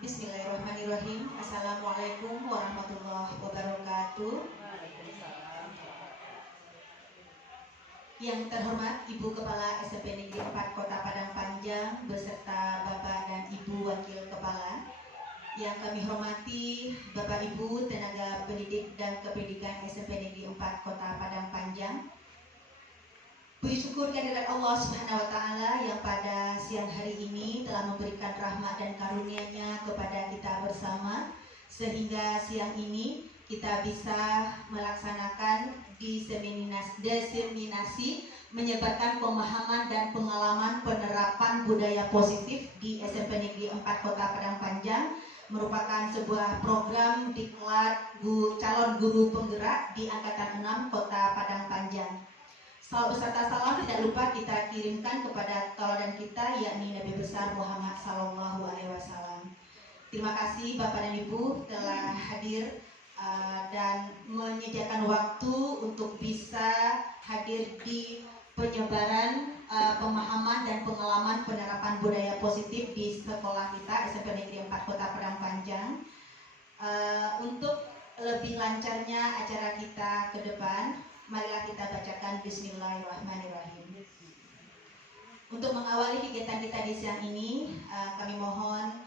Bismillahirrahmanirrahim. Assalamualaikum warahmatullahi wabarakatuh. Yang terhormat Ibu Kepala SMP Negeri 4 Kota Padang Panjang beserta Bapak dan Ibu Wakil Kepala. Yang kami hormati Bapak Ibu tenaga pendidik dan kependidikan SMP Negeri 4 Kota Padang Panjang. Puji syukur kehadirat Allah Subhanahu wa Ta'ala yang pada siang hari ini telah memberikan rahmat dan karunia-Nya kepada kita bersama, sehingga siang ini kita bisa melaksanakan diseminasi menyebarkan pemahaman dan pengalaman penerapan budaya positif di SMP Negeri 4 Kota Padang Panjang, merupakan sebuah program diklat calon guru penggerak di angkatan 6 Kota Padang Panjang. Salam beserta salam tidak lupa kita kirimkan kepada tauladan kita, yakni Nabi besar Muhammad SAW. Terima kasih Bapak dan Ibu telah hadir dan menyediakan waktu untuk bisa hadir di penyebaran pemahaman dan pengalaman penerapan budaya positif di sekolah kita SMP Negeri 4 Kota Padang Panjang. Untuk lebih lancarnya acara kita ke depan, marilah kita bacakan Bismillahirrahmanirrahim. Untuk mengawali kegiatan kita di siang ini, kami mohon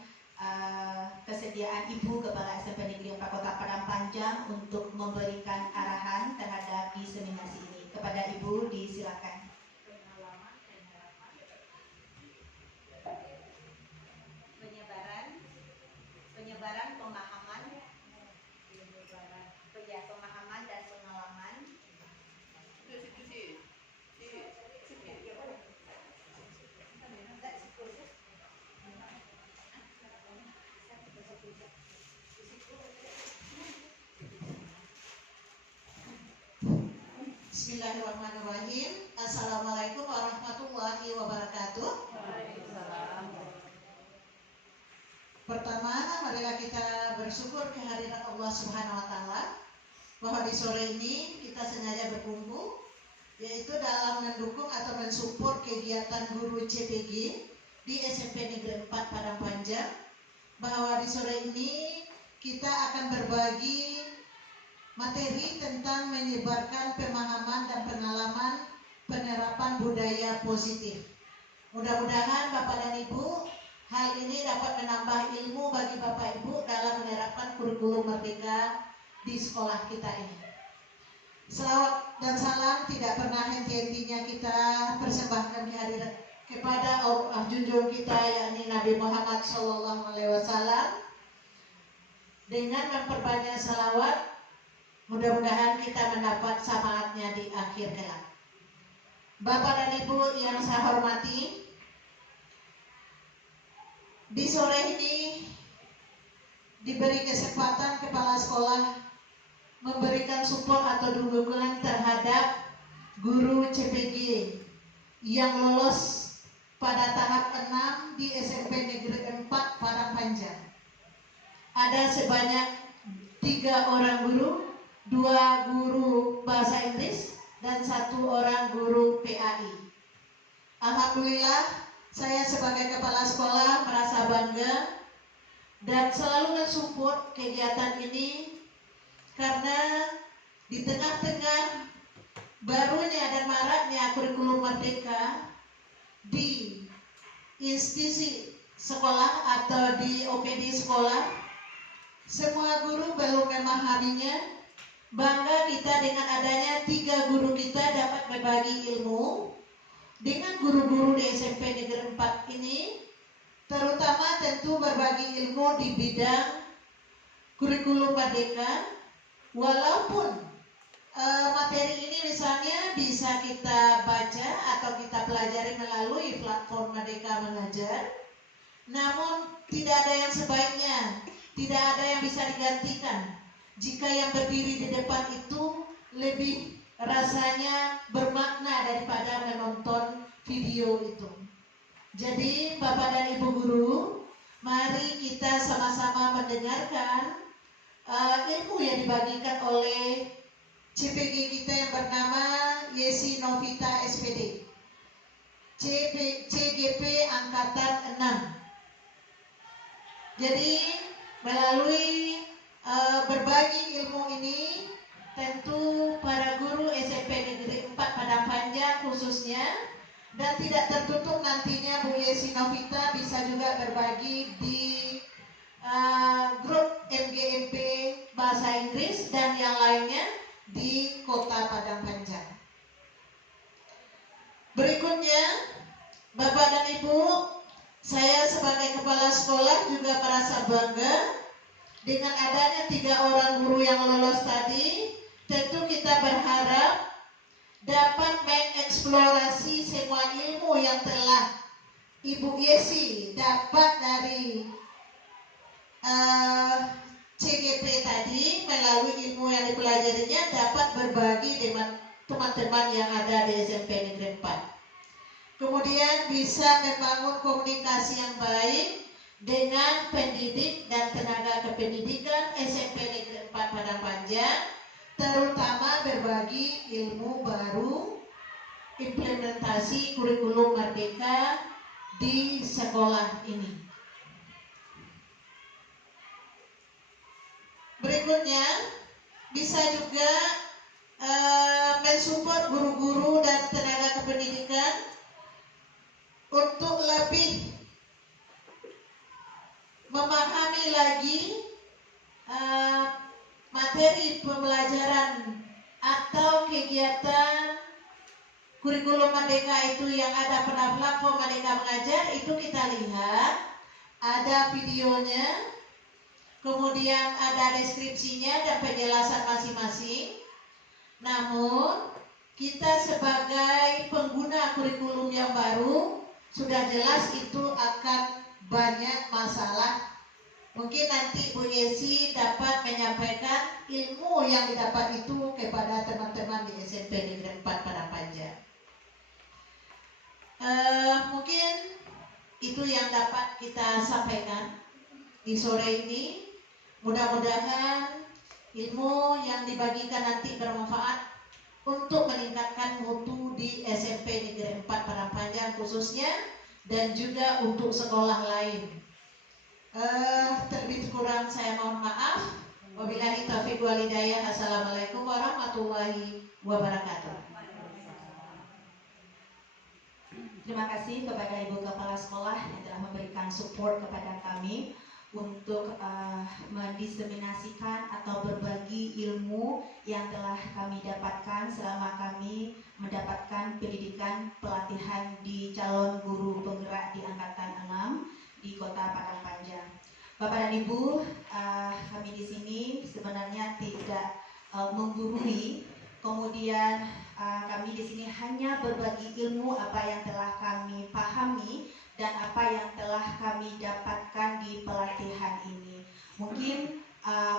kesediaan Ibu Kepala SMP Negeri 4 Kota Padang Panjang untuk memberikan arahan terhadap diseminasi ini. Kepada Ibu disilakan. Penyebaran pemahaman dan pengalaman. Bismillahirrahmanirrahim. Assalamualaikum warahmatullahi wabarakatuh. Pertama, marilah kita bersyukur kehadiran Allah Subhanahu wa Ta'ala bahwa di sore ini kita sengaja berkumpul, yaitu dalam mendukung atau mensupport kegiatan guru CPG di SMP Negeri 4 Padang Panjang, bahwa di sore ini kita akan berbagi materi tentang menyebarkan pemahaman dan pengalaman penerapan budaya positif. Mudah-mudahan Bapak dan Ibu, hal ini dapat menambah ilmu bagi Bapak Ibu dalam menerapkan kurikulum merdeka di sekolah kita ini. Selawat dan salam tidak pernah henti-hentinya kita persembahkan kehadiran kepada junjungan kita, yakni Nabi Muhammad SAW. Dengan memperbanyak salawat, mudah-mudahan kita mendapat syafaatnya di akhir kelak. Bapak dan Ibu yang saya hormati, di sore ini diberi kesempatan kepala sekolah memberikan support atau dukungan terhadap guru CPG yang lolos pada tahap 6 di SMP Negeri 4 Padang Panjang. Ada sebanyak 3 orang guru, 2 guru bahasa Inggris dan 1 orang guru PAI. Alhamdulillah, saya sebagai kepala sekolah merasa bangga dan selalu mensupport kegiatan ini, karena di tengah-tengah barunya dan maraknya kurikulum merdeka di institusi sekolah atau di OPD sekolah, semua guru belum memahaminya. Bangga kita dengan adanya 3 guru kita dapat berbagi ilmu dengan guru-guru di SMP Negeri 4 ini, terutama tentu berbagi ilmu di bidang kurikulum merdeka. Walaupun materi ini misalnya bisa kita baca atau kita pelajari melalui platform Merdeka Mengajar, namun tidak ada yang sebaiknya, tidak ada yang bisa digantikan jika yang berdiri di depan itu lebih rasanya bermakna daripada menonton video itu. Jadi Bapak dan Ibu guru, mari kita sama-sama mendengarkan ilmu yang dibagikan oleh CPG kita yang bernama Yesi Novita SPD, CGP Angkatan 6. Jadi melalui berbagi ilmu ini, tentu para guru SMP Negeri 4 Padang Panjang khususnya, dan tidak tertutup nantinya Bu Yesi Novita bisa juga berbagi di grup MGMP Bahasa Inggris dan yang lainnya di Kota Padang Panjang. Berikutnya, Bapak dan Ibu, saya sebagai kepala sekolah juga merasa bangga dengan adanya 3 orang guru yang lolos tadi. Tentu kita berharap dapat mengeksplorasi semua ilmu yang telah Ibu Yesi dapat dari CGP tadi. Melalui ilmu yang dipelajarinya dapat berbagi dengan teman-teman yang ada di SMP Negeri 4. Kemudian bisa membangun komunikasi yang baik dengan pendidik dan tenaga kependidikan SMP Negeri 4 Padang Panjang, terutama berbagi ilmu baru, implementasi kurikulum Merdeka di sekolah ini. Berikutnya, bisa juga mensupport guru-guru dan tenaga kependidikan untuk lebih memahami lagi materi pembelajaran atau kegiatan kurikulum Merdeka itu yang ada pada platform Merdeka Mengajar. Itu kita lihat ada videonya, kemudian ada deskripsinya dan penjelasan masing-masing. Namun kita sebagai pengguna kurikulum yang baru sudah jelas itu akan banyak masalah. Mungkin nanti Bu Yesi dapat menyampaikan ilmu yang didapat itu kepada teman-teman di SMP Negeri 4 Padang Panjang. Mungkin itu yang dapat kita sampaikan di sore ini. Mudah-mudahan ilmu yang dibagikan nanti bermanfaat untuk meningkatkan mutu di SMP Negeri 4 Padang Panjang khususnya, dan juga untuk sekolah lain. Terlebih kurang saya mohon maaf. Wabillahi taufiq wal hidayah. Assalamualaikum warahmatullahi wabarakatuh. Terima kasih kepada Ibu Kepala Sekolah yang telah memberikan support kepada kami untuk mendiseminasikan atau berbagi ilmu yang telah kami dapatkan selama kami mendapatkan pendidikan pelatihan di calon guru penggerak di Angkatan 6 di Kota Padang Panjang. Bapak dan Ibu, kami di sini sebenarnya tidak menggurui, kemudian kami di sini hanya berbagi ilmu apa yang telah kami pahami dan apa yang telah kami dapatkan di pelatihan ini. Mungkin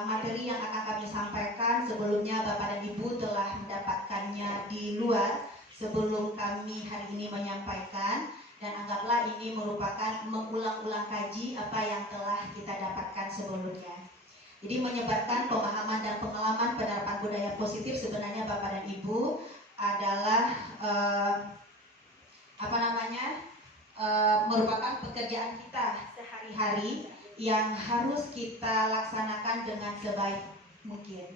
materi yang akan kami sampaikan sebelumnya Bapak dan Ibu telah mendapatkannya di luar sebelum kami hari ini menyampaikan, dan anggaplah ini merupakan mengulang-ulang kaji apa yang telah kita dapatkan sebelumnya. Jadi menyebarkan pemahaman dan pengalaman penerapan budaya positif sebenarnya Bapak dan Ibu adalah merupakan pekerjaan kita sehari-hari yang harus kita laksanakan dengan sebaik mungkin.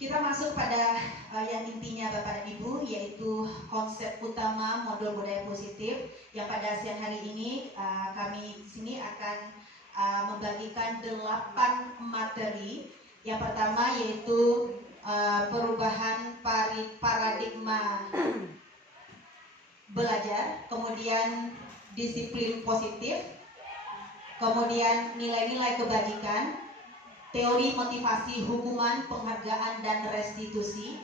Kita masuk pada yang intinya Bapak dan Ibu, yaitu konsep utama modul budaya positif yang pada siang hari ini kami di sini akan membagikan 8 materi. Yang pertama yaitu perubahan paradigma belajar, kemudian disiplin positif, kemudian nilai-nilai kebajikan, teori motivasi, hukuman, penghargaan, dan restitusi,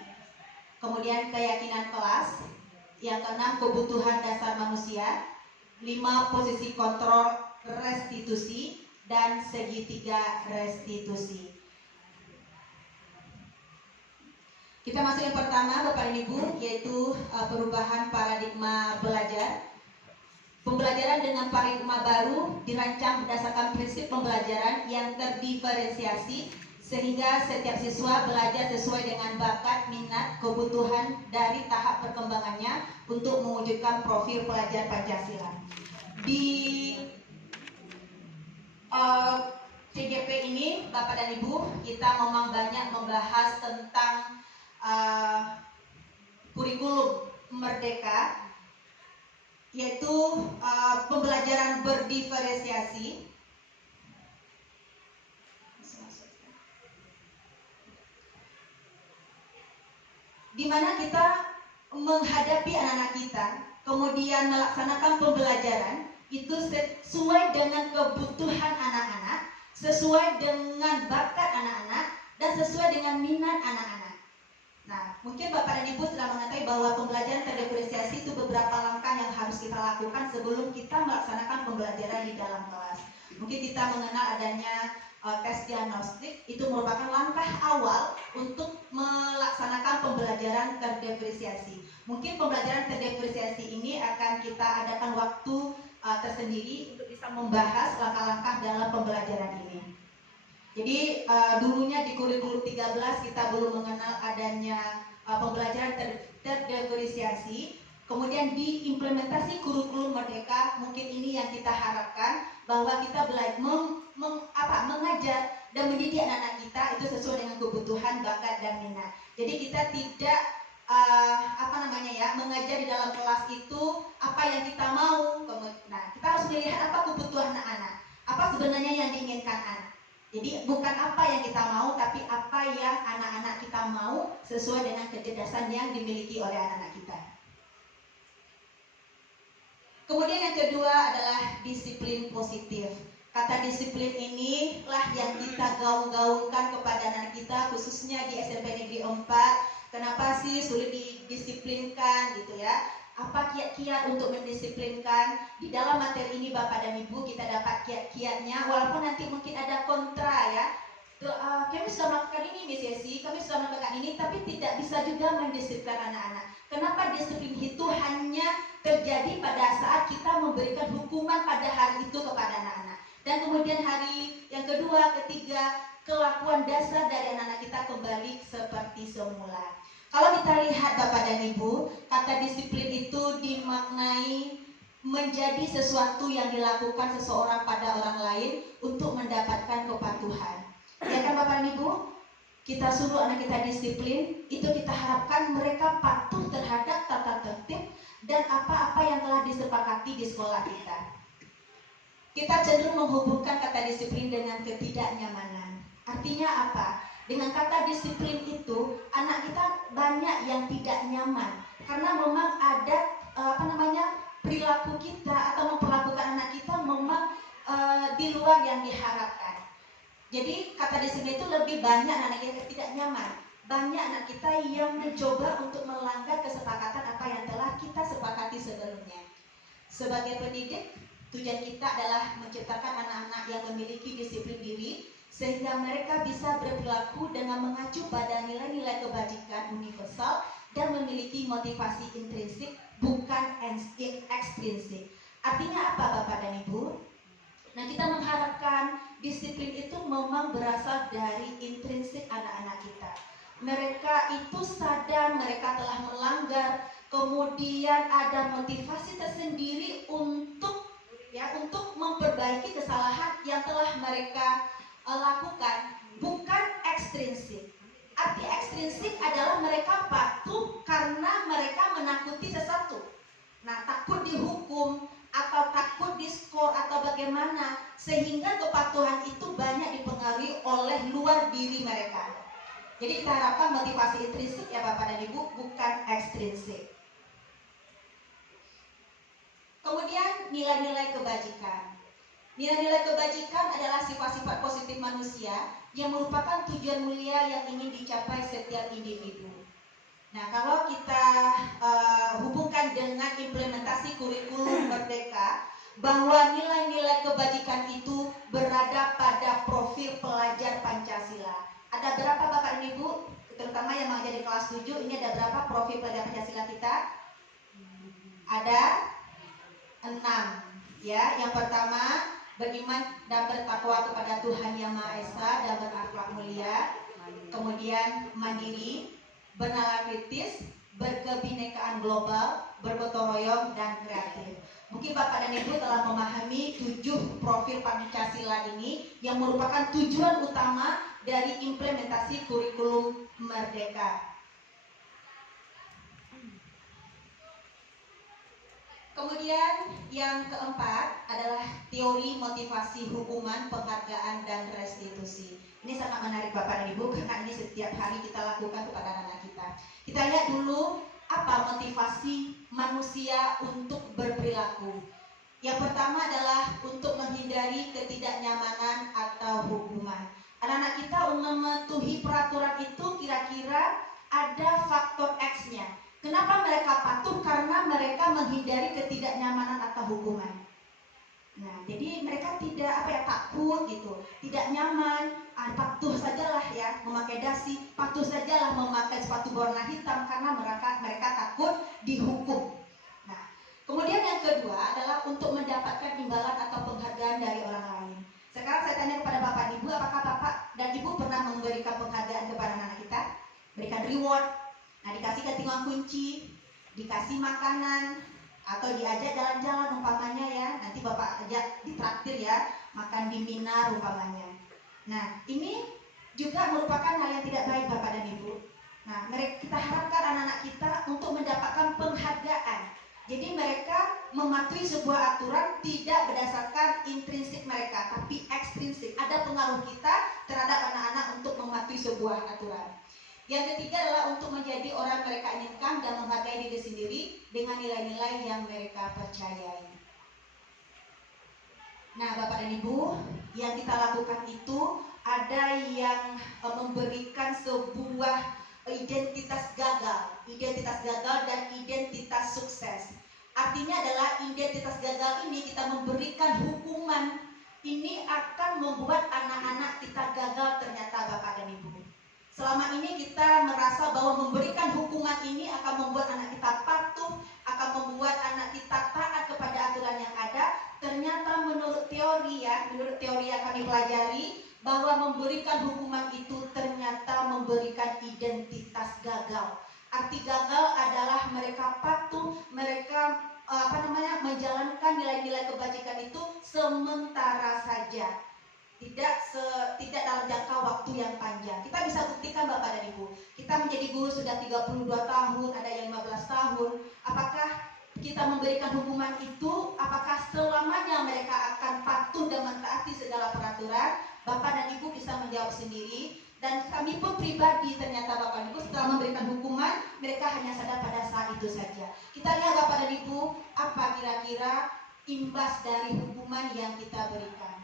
kemudian keyakinan kelas, yang keenam kebutuhan dasar manusia, 5 posisi kontrol restitusi, dan segitiga restitusi. Kita masuk yang pertama Bapak dan Ibu, yaitu perubahan paradigma belajar. Pembelajaran dengan paradigma baru dirancang berdasarkan prinsip pembelajaran yang terdiferensiasi sehingga setiap siswa belajar sesuai dengan bakat, minat, kebutuhan dari tahap perkembangannya untuk mewujudkan profil pelajar Pancasila. Di CGP ini, Bapak dan Ibu, kita memang banyak membahas tentang kurikulum merdeka, yaitu pembelajaran berdiferensiasi, di mana kita menghadapi anak-anak kita, kemudian melaksanakan pembelajaran itu sesuai dengan kebutuhan anak-anak, sesuai dengan bakat anak-anak, dan sesuai dengan minat anak-anak. Nah, mungkin Bapak dan Ibu sudah mengetahui bahwa pembelajaran terdiferensiasi itu beberapa langkah yang harus kita lakukan sebelum kita melaksanakan pembelajaran di dalam kelas. Mungkin kita mengenal adanya tes diagnostik, itu merupakan langkah awal untuk melaksanakan pembelajaran terdiferensiasi. Mungkin pembelajaran terdiferensiasi ini akan kita adakan waktu tersendiri untuk bisa membahas langkah-langkah dalam pembelajaran ini. Jadi dulunya di kurikulum 13 kita belum mengenal adanya pembelajaran terdiferensiasi. Kemudian di implementasi kurikulum merdeka, mungkin ini yang kita harapkan, bahwa kita mengajar dan mendidik anak-anak kita itu sesuai dengan kebutuhan, bakat, dan minat. Jadi kita tidak mengajar di dalam kelas itu apa yang kita mau. Nah, kita harus melihat apa kebutuhan anak-anak, apa sebenarnya yang diinginkan anak. Jadi bukan apa yang kita mau, tapi apa yang anak-anak kita mau sesuai dengan kecerdasan yang dimiliki oleh anak-anak kita. Kemudian yang kedua adalah disiplin positif. Kata disiplin inilah yang kita gaung-gaungkan kepada anak kita, khususnya di SMP Negeri 4. Kenapa sih sulit didisiplinkan gitu ya? Apa kiat-kiat untuk mendisiplinkan? Di dalam materi ini Bapak dan Ibu kita dapat kiat-kiatnya, walaupun nanti mungkin ada kontra ya. Kami sudah melakukan ini Miss Yesi, kami sudah melakukan ini, tapi tidak bisa juga mendisiplinkan anak-anak. Kenapa disiplin itu hanya terjadi pada saat kita memberikan hukuman pada hari itu kepada anak-anak, dan kemudian hari yang kedua, ketiga, kelakuan dasar dari anak-anak kita kembali seperti semula. Kalau kita lihat Bapak dan Ibu, kata disiplin itu dimaknai menjadi sesuatu yang dilakukan seseorang pada orang lain untuk mendapatkan kepatuhan. Ya kan Bapak dan Ibu? Kita suruh anak kita disiplin, itu kita harapkan mereka patuh terhadap tata tertib dan apa-apa yang telah disepakati di sekolah kita. Kita cenderung menghubungkan kata disiplin dengan ketidaknyamanan. Artinya apa? Dengan kata disiplin itu, anak kita banyak yang tidak nyaman karena memang ada perilaku kita atau memperlakukan anak kita memang di luar yang diharapkan. Jadi kata disiplin itu lebih banyak anak kita tidak nyaman. Banyak anak kita yang mencoba untuk melanggar kesepakatan apa yang telah kita sepakati sebelumnya. Sebagai pendidik, tujuan kita adalah menciptakan anak-anak yang memiliki disiplin diri, sehingga mereka bisa berperilaku dengan mengacu pada nilai-nilai kebajikan universal dan memiliki motivasi intrinsik, bukan ekstrinsik. Artinya apa Bapak dan Ibu? Nah, kita mengharapkan disiplin itu memang berasal dari intrinsik anak-anak kita. Mereka itu sadar mereka telah melanggar, kemudian ada motivasi tersendiri untuk memperbaiki kesalahan yang telah mereka lakukan, bukan ekstrinsik. Arti ekstrinsik adalah mereka patuh karena mereka menakuti sesuatu. Nah, takut dihukum atau takut diskor atau bagaimana, sehingga kepatuhan itu banyak dipengaruhi oleh luar diri mereka. Jadi kita harapkan motivasi intrinsik ya Bapak dan Ibu, bukan ekstrinsik. Kemudian nilai-nilai kebajikan. Nilai-nilai kebajikan adalah sifat-sifat positif manusia yang merupakan tujuan mulia yang ingin dicapai setiap individu. Nah, kalau kita hubungkan dengan implementasi kurikulum merdeka, bahwa nilai-nilai kebajikan itu berada pada profil pelajar Pancasila. Ada berapa Bapak dan Ibu, terutama yang mengajar di kelas 7, ini ada berapa profil pelajar Pancasila kita? Ada 6. Ya, yang pertama beriman dan bertakwa kepada Tuhan Yang Maha Esa dan berakhlak mulia, kemudian mandiri, bernalar kritis, berkebinekaan global, bergotong royong, dan kreatif. Mungkin Bapak dan Ibu telah memahami 7 profil Pancasila ini yang merupakan tujuan utama dari implementasi kurikulum Merdeka. Kemudian yang keempat adalah teori motivasi hukuman, penghargaan, dan restitusi. Ini sangat menarik Bapak dan Ibu karena ini setiap hari kita lakukan kepada anak-anak kita. Kita lihat dulu apa motivasi manusia untuk berperilaku. Yang pertama adalah untuk menghindari ketidaknyamanan atau hukuman. Anak-anak kita mematuhi peraturan itu kira-kira ada faktor X-nya. Kenapa mereka patuh? Karena mereka menghindari ketidaknyamanan atau hukuman. Nah, jadi mereka tidak takut gitu, tidak nyaman, patuh sajalah ya memakai dasi, patuh sajalah memakai sepatu warna hitam karena mereka takut dihukum. Nah, kemudian yang kedua adalah untuk mendapatkan imbalan atau penghargaan dari orang lain. Sekarang saya tanya kepada Bapak Ibu, apakah Bapak dan Ibu pernah memberikan penghargaan kepada anak kita? Berikan reward. Nah, dikasih ketinggalan kunci, dikasih makanan, atau diajak jalan-jalan umpamanya ya. Nanti Bapak ajak ditraktir ya, makan di Mina umpamanya. Nah, ini juga merupakan hal yang tidak baik Bapak dan Ibu. Nah, kita harapkan anak-anak kita untuk mendapatkan penghargaan. Jadi mereka mematuhi sebuah aturan tidak berdasarkan intrinsik mereka, tapi ekstrinsik. Ada pengaruh kita terhadap anak-anak untuk mematuhi sebuah aturan. Yang ketiga adalah untuk menjadi orang yang mereka inginkan dan menghargai diri sendiri dengan nilai-nilai yang mereka percayai. Nah, Bapak dan Ibu, yang kita lakukan itu ada yang memberikan sebuah identitas gagal dan identitas sukses. Artinya adalah identitas gagal ini kita memberikan hukuman. Ini akan membuat anak-anak kita gagal ternyata Bapak dan Ibu. Selama ini kita merasa bahwa memberikan hukuman ini akan membuat anak kita patuh, akan membuat anak kita taat kepada aturan yang ada. Ternyata menurut teori yang kami pelajari, bahwa memberikan hukuman itu ternyata memberikan identitas gagal. Arti gagal adalah mereka patuh, mereka menjalankan nilai-nilai kebajikan itu sementara saja. Tidak dalam jangka waktu yang panjang. Kita bisa buktikan Bapak dan Ibu, kita menjadi guru sudah 32 tahun, ada yang 15 tahun. Apakah kita memberikan hukuman itu, apakah selamanya mereka akan patuh dan mentaati segala peraturan? Bapak dan Ibu bisa menjawab sendiri. Dan kami pun pribadi ternyata Bapak dan Ibu setelah memberikan hukuman, mereka hanya sadar pada saat itu saja. Kita lihat Bapak dan Ibu, apa kira-kira imbas dari hukuman yang kita berikan.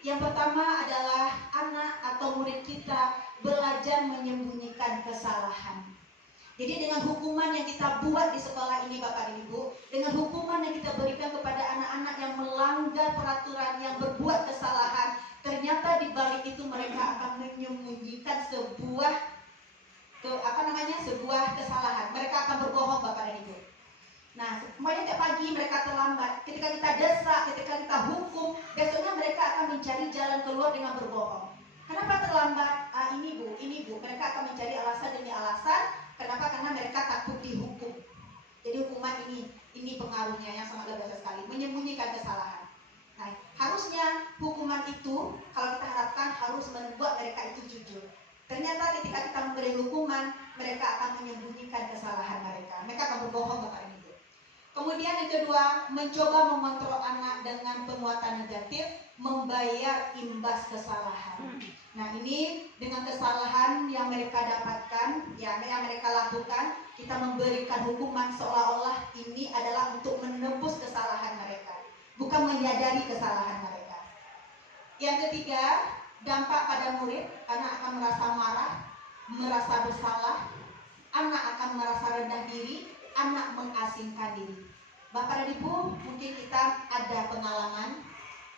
Yang pertama adalah anak atau murid kita belajar menyembunyikan kesalahan. Jadi dengan hukuman yang kita buat di sekolah ini Bapak dan Ibu, dengan hukuman yang kita berikan kepada anak-anak yang melanggar peraturan, yang berbuat kesalahan, ternyata di balik itu mereka akan menyembunyikan sebuah kesalahan. Mereka akan berbohong Bapak dan Ibu. Nah, semuanya tiap pagi mereka terlambat. Ketika kita desak, ketika kita hukum, besoknya mereka akan mencari jalan keluar dengan berbohong. Kenapa terlambat? Ini bu. Mereka akan mencari alasan demi alasan. Kenapa? Karena mereka takut dihukum. Jadi hukuman ini pengaruhnya yang sangat luar biasa sekali. Menyembunyikan kesalahan. Nah, harusnya hukuman itu, kalau kita harapkan harus membuat mereka itu jujur. Ternyata ketika kita memberi hukuman, mereka akan menyembunyikan kesalahan mereka. Mereka akan berbohong Bapak ini. Kemudian yang kedua, mencoba mengontrol anak dengan penguatan negatif, membayar imbas kesalahan. Nah, ini dengan kesalahan yang mereka dapatkan, yang mereka lakukan, kita memberikan hukuman seolah-olah ini adalah untuk menebus kesalahan mereka, bukan menyadari kesalahan mereka. Yang ketiga, dampak pada murid, anak akan merasa marah, merasa bersalah, anak akan merasa rendah diri, anak mengasingkan diri. Bapak dan Ibu, mungkin kita ada pengalaman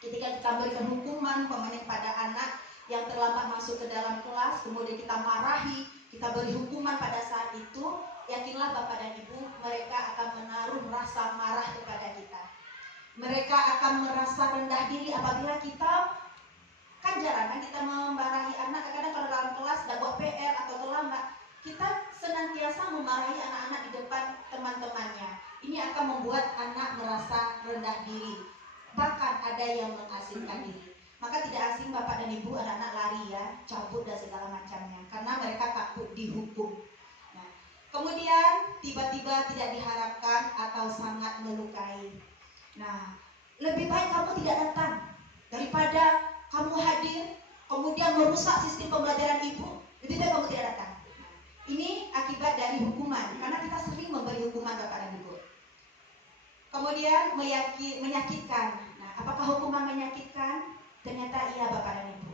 ketika kita berikan hukuman pada anak yang terlambat masuk ke dalam kelas, kemudian kita marahi, kita beri hukuman pada saat itu, yakinlah Bapak dan Ibu, mereka akan menaruh rasa marah kepada kita. Mereka akan merasa rendah diri apabila kita, kan jarang kan kita memarahi anak. Kadang-kadang kalau dalam kelas tidak buat PR atau terlambat, kita senantiasa memarahi anak-anak di depan teman-temannya. Ini akan membuat anak merasa rendah diri, bahkan ada yang mengasingkan diri. Maka tidak asing Bapak dan Ibu, anak-anak lari ya, cabut dan segala macamnya, karena mereka takut dihukum. Nah, kemudian tiba-tiba tidak diharapkan atau sangat melukai. Nah, lebih baik kamu tidak datang daripada kamu hadir kemudian merusak sistem pembelajaran ibu. Lebih baik kamu tidak datang. Nah, ini akibat dari hukuman, karena kita sering memberi hukuman Bapak dan Ibu. Kemudian menyakitkan. Nah, apakah hukuman menyakitkan? Ternyata iya Bapak dan Ibu.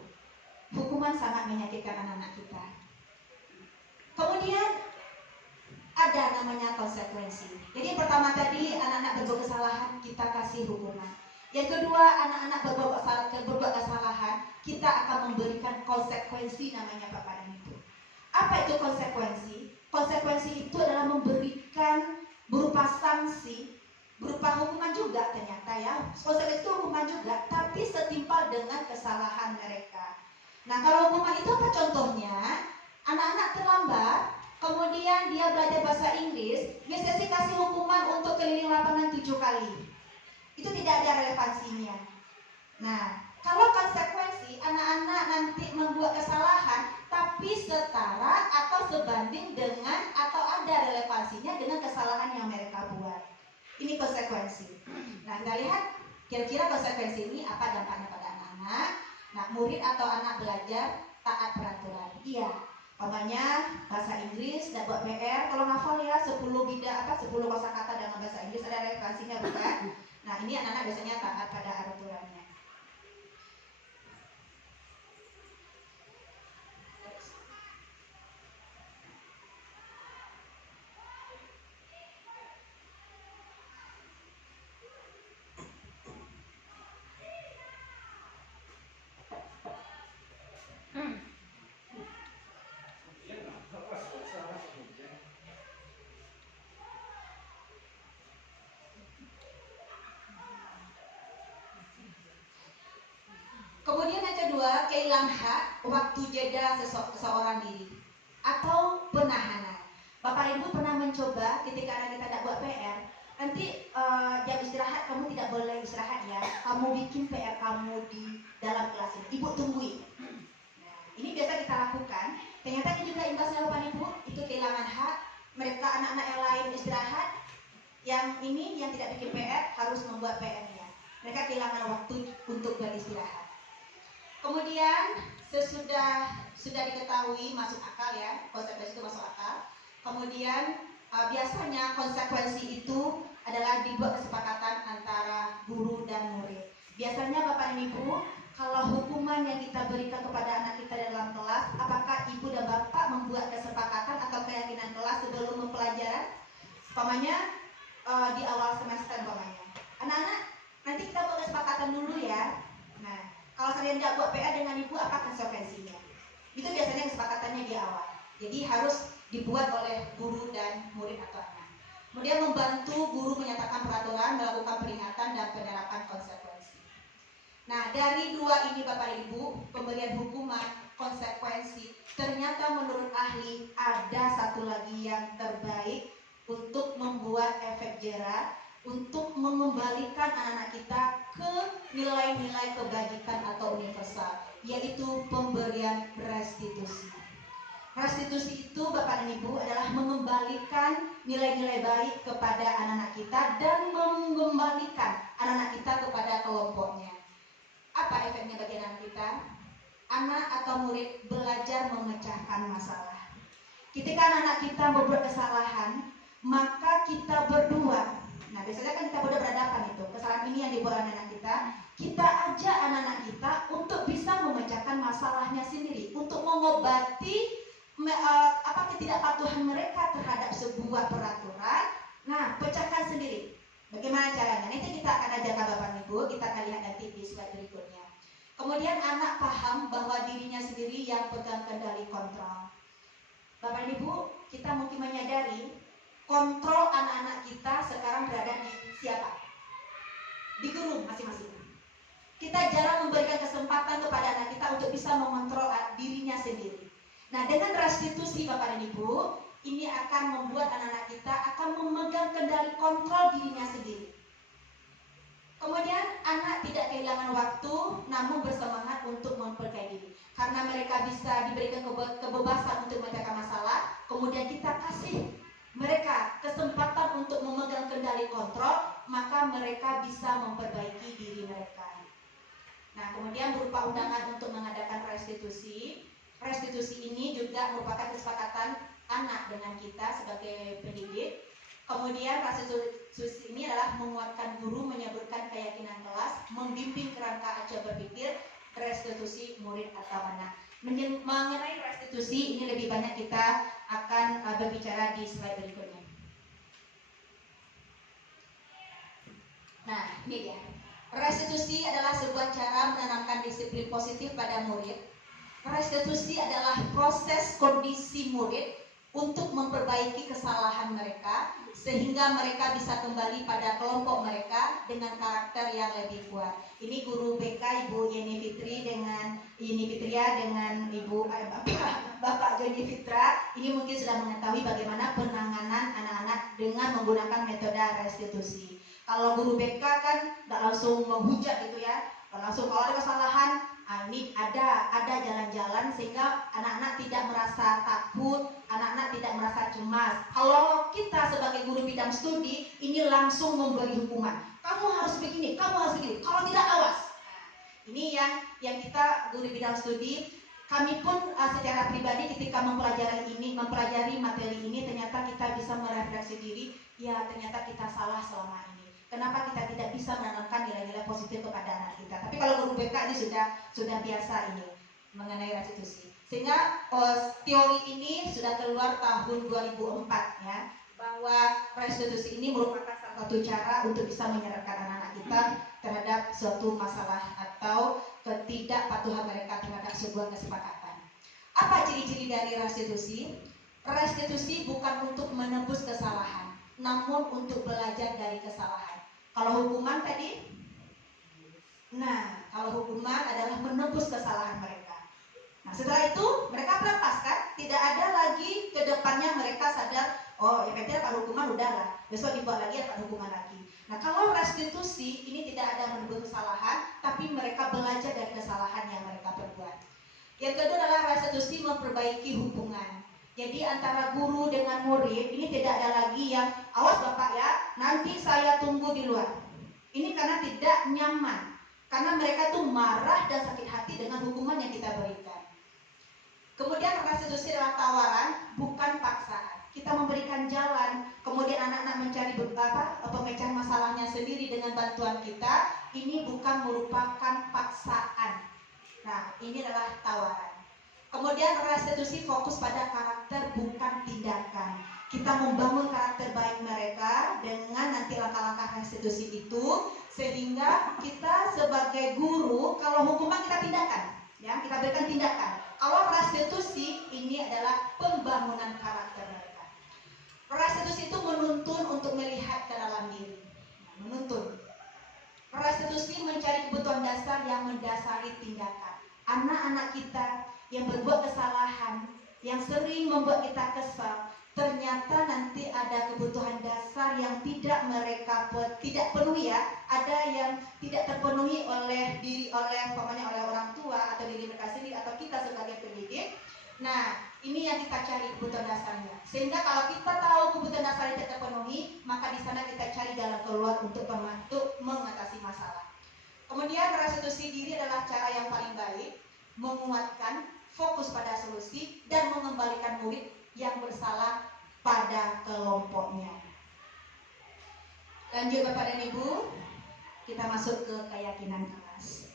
Hukuman sangat menyakitkan anak-anak kita. Kemudian ada namanya konsekuensi. Jadi yang pertama tadi, anak-anak berbuat kesalahan, kita kasih hukuman. Yang kedua, anak-anak berbuat kesalahan, kita akan memberikan konsekuensi, namanya Bapak dan Ibu. Apa itu konsekuensi? Konsekuensi itu adalah memberikan berupa sanksi, berupa hukuman juga ternyata ya. Konsekuensi itu hukuman juga, tapi setimpal dengan kesalahan mereka. Nah, kalau hukuman itu apa contohnya? Anak-anak terlambat, kemudian dia belajar bahasa Inggris, biasanya kasih hukuman untuk keliling lapangan 7 kali. Itu tidak ada relevansinya. Nah, kalau konsekuensi anak-anak nanti membuat kesalahan, tapi setara atau sebanding dengan atau ada relevansinya dengan kesalahan yang mereka buat. Ini konsekuensi. Nah, kita lihat kira-kira konsekuensi ini apa dampaknya pada anak-anak. Nah, murid atau anak belajar taat peraturan. Iya. Umpamanya bahasa Inggris, dan buat PR, kalau hafal ya 10 kosakata dalam bahasa Inggris, ada relevansinya bukan? Nah, ini anak-anak biasanya taat pada aturannya. Kemudian yang kedua, kehilangan hak waktu jeda seseorang diri atau penahanan. Bapak Ibu pernah mencoba ketika anak kita tidak buat PR, nanti jam istirahat kamu tidak boleh istirahat ya, kamu bikin PR kamu di dalam kelas ini, Ibu tungguin. Nah, ini biasa kita lakukan. Ternyata ini juga imbasnya Bapak Ibu, itu kehilangan hak. Mereka anak-anak yang lain istirahat, yang ini yang tidak bikin PR harus membuat PR-nya. Mereka kehilangan waktu untuk beristirahat. Kemudian sudah diketahui masuk akal ya, konsekuensi itu masuk akal. Kemudian biasanya konsekuensi itu adalah dibuat kesepakatan antara guru dan murid. Biasanya Bapak dan Ibu, kalau hukuman yang kita berikan kepada anak kita dalam kelas, apakah Ibu dan Bapak membuat kesepakatan atau keyakinan kelas sebelum mempelajaran? Umpamanya di awal semester umpamanya, anak-anak nanti kita buat kesepakatan dulu ya. Nah, kalau kalian tidak buat PR dengan Ibu, apa konsekuensinya? Itu biasanya kesepakatannya di awal. Jadi harus dibuat oleh guru dan murid atau anak. Kemudian membantu guru menyatakan peraturan, melakukan peringatan dan penerapan konsekuensi. Nah, dari dua ini Bapak Ibu, pemberian hukuman, konsekuensi, ternyata menurut ahli ada satu lagi yang terbaik untuk membuat efek jera, untuk mengembalikan anak-anak kita ke nilai-nilai kebajikan atau universal, yaitu pemberian restitusi. Restitusi itu Bapak dan Ibu adalah mengembalikan nilai-nilai baik kepada anak-anak kita dan mengembalikan anak-anak kita kepada kelompoknya. Apa efeknya bagi anak kita? Anak atau murid belajar memecahkan masalah. Ketika anak-anak kita membuat kesalahan, maka kita berdua, nah biasanya kan kita udah berhadapan itu, kesalahan ini yang dibuat anak-anak kita ajak anak-anak kita untuk bisa memecahkan masalahnya sendiri, untuk mengobati ketidakpatuhan mereka terhadap sebuah peraturan. Nah, pecahkan sendiri. Bagaimana caranya? Nanti kita akan ajarkan Bapak Ibu, kita akan lihat nanti di slide berikutnya. Kemudian anak paham bahwa dirinya sendiri yang pegang kendali kontrol. Bapak Ibu, kita mungkin menyadari kontrol anak-anak kita sekarang berada di siapa? di guru masing-masing. Kita jarang memberikan kesempatan kepada anak kita untuk bisa mengontrol dirinya sendiri. Nah, dengan restitusi Bapak dan Ibu, ini akan membuat anak-anak kita akan memegang kendali kontrol dirinya sendiri. Kemudian anak tidak kehilangan waktu, namun bersemangat untuk memperkaya diri. Karena mereka bisa diberikan kebebasan untuk memecahkan masalah, kemudian kita kasih mereka kesempatan untuk memegang kendali kontrol, maka mereka bisa memperbaiki diri mereka. Nah, kemudian berupa undangan untuk mengadakan restitusi. Restitusi ini juga merupakan kesepakatan anak dengan kita sebagai pendidik. Kemudian restitusi ini adalah menguatkan guru, menyaburkan keyakinan kelas, membimbing kerangka aja berpikir, restitusi murid atau anak. Mengenai restitusi ini lebih banyak kita akan berbicara di slide berikutnya. Nah, ini dia. Restitusi adalah sebuah cara menanamkan disiplin positif pada murid. Restitusi adalah proses kondisi murid untuk memperbaiki kesalahan mereka sehingga mereka bisa kembali pada kelompok mereka dengan karakter yang lebih kuat. Ini guru BK Ibu Yeni Fitria dengan Ibu Bapak Joni Fitra. Ini mungkin sudah mengetahui bagaimana penanganan anak-anak dengan menggunakan metode restitusi. Kalau guru BK kan nggak langsung menghujat gitu ya, langsung kalau ada kesalahan. Ini ada jalan-jalan sehingga anak-anak tidak merasa takut, anak-anak tidak merasa cemas. Kalau kita sebagai guru bidang studi, ini langsung memberi hukuman. Kamu harus begini, kamu harus begini. Kalau tidak, awas. Ini yang kita guru bidang studi, kami pun secara pribadi ketika mempelajari materi ini, ternyata kita bisa merefleksi diri, ya ternyata kita salah selama ini. Kenapa kita tidak bisa menanamkan nilai-nilai positif kepada anak kita? Tapi kalau guru BK ini sudah biasa ini mengenai restitusi. Sehingga teori ini sudah keluar tahun 2004 ya, bahwa restitusi ini merupakan salah satu cara untuk bisa menyadarkan anak-anak kita terhadap suatu masalah atau ketidakpatuhan mereka terhadap sebuah kesepakatan. Apa ciri-ciri dari restitusi? Restitusi bukan untuk menebus kesalahan, namun untuk belajar dari kesalahan. Kalau hukuman tadi, kalau hukuman adalah menebus kesalahan mereka. Nah, setelah itu mereka lepas kan, tidak ada lagi ke depannya mereka sadar, oh ya berarti dapat hukuman udahlah, besok dibuat lagi dapat hukuman lagi. Nah, kalau restitusi ini tidak ada menebus kesalahan, tapi mereka belajar dari kesalahan yang mereka perbuat. Yang kedua adalah restitusi memperbaiki hubungan. Jadi antara guru dengan murid ini tidak ada lagi yang awas Bapak ya, nanti saya tunggu di luar. Ini karena tidak nyaman, karena mereka tuh marah dan sakit hati dengan hukuman yang kita berikan. Kemudian restitusi adalah tawaran, bukan paksaan. Kita memberikan jalan, kemudian anak-anak mencari pemecahan masalahnya sendiri dengan bantuan kita. Ini bukan merupakan paksaan. Nah, ini adalah tawaran. Kemudian restitusi fokus pada karakter bukan tindakan. Kita membangun karakter baik mereka dengan nanti langkah-langkah restitusi itu, sehingga kita sebagai guru, kalau hukuman kita tindakan, ya kita berikan tindakan. Kalau restitusi ini adalah pembangunan karakter mereka. Restitusi itu menuntun untuk melihat ke dalam diri, menuntun. Restitusi mencari kebutuhan dasar yang mendasari tindakan. Anak-anak kita yang berbuat kesalahan, yang sering membuat kita kesal, ternyata nanti ada kebutuhan dasar yang tidak mereka tidak penuhi ya, ada yang tidak terpenuhi oleh orang tua atau diri mereka sendiri atau kita sebagai pendidik. Nah, ini yang kita cari kebutuhan dasarnya. Sehingga kalau kita tahu kebutuhan dasar tidak terpenuhi, maka di sana kita cari jalan keluar untuk mengatasi masalah. Kemudian restitusi diri adalah cara yang paling baik, menguatkan, fokus pada solusi, dan mengembalikan murid yang bersalah pada kelompoknya. Lanjut Bapak dan Ibu, kita masuk ke keyakinan kelas.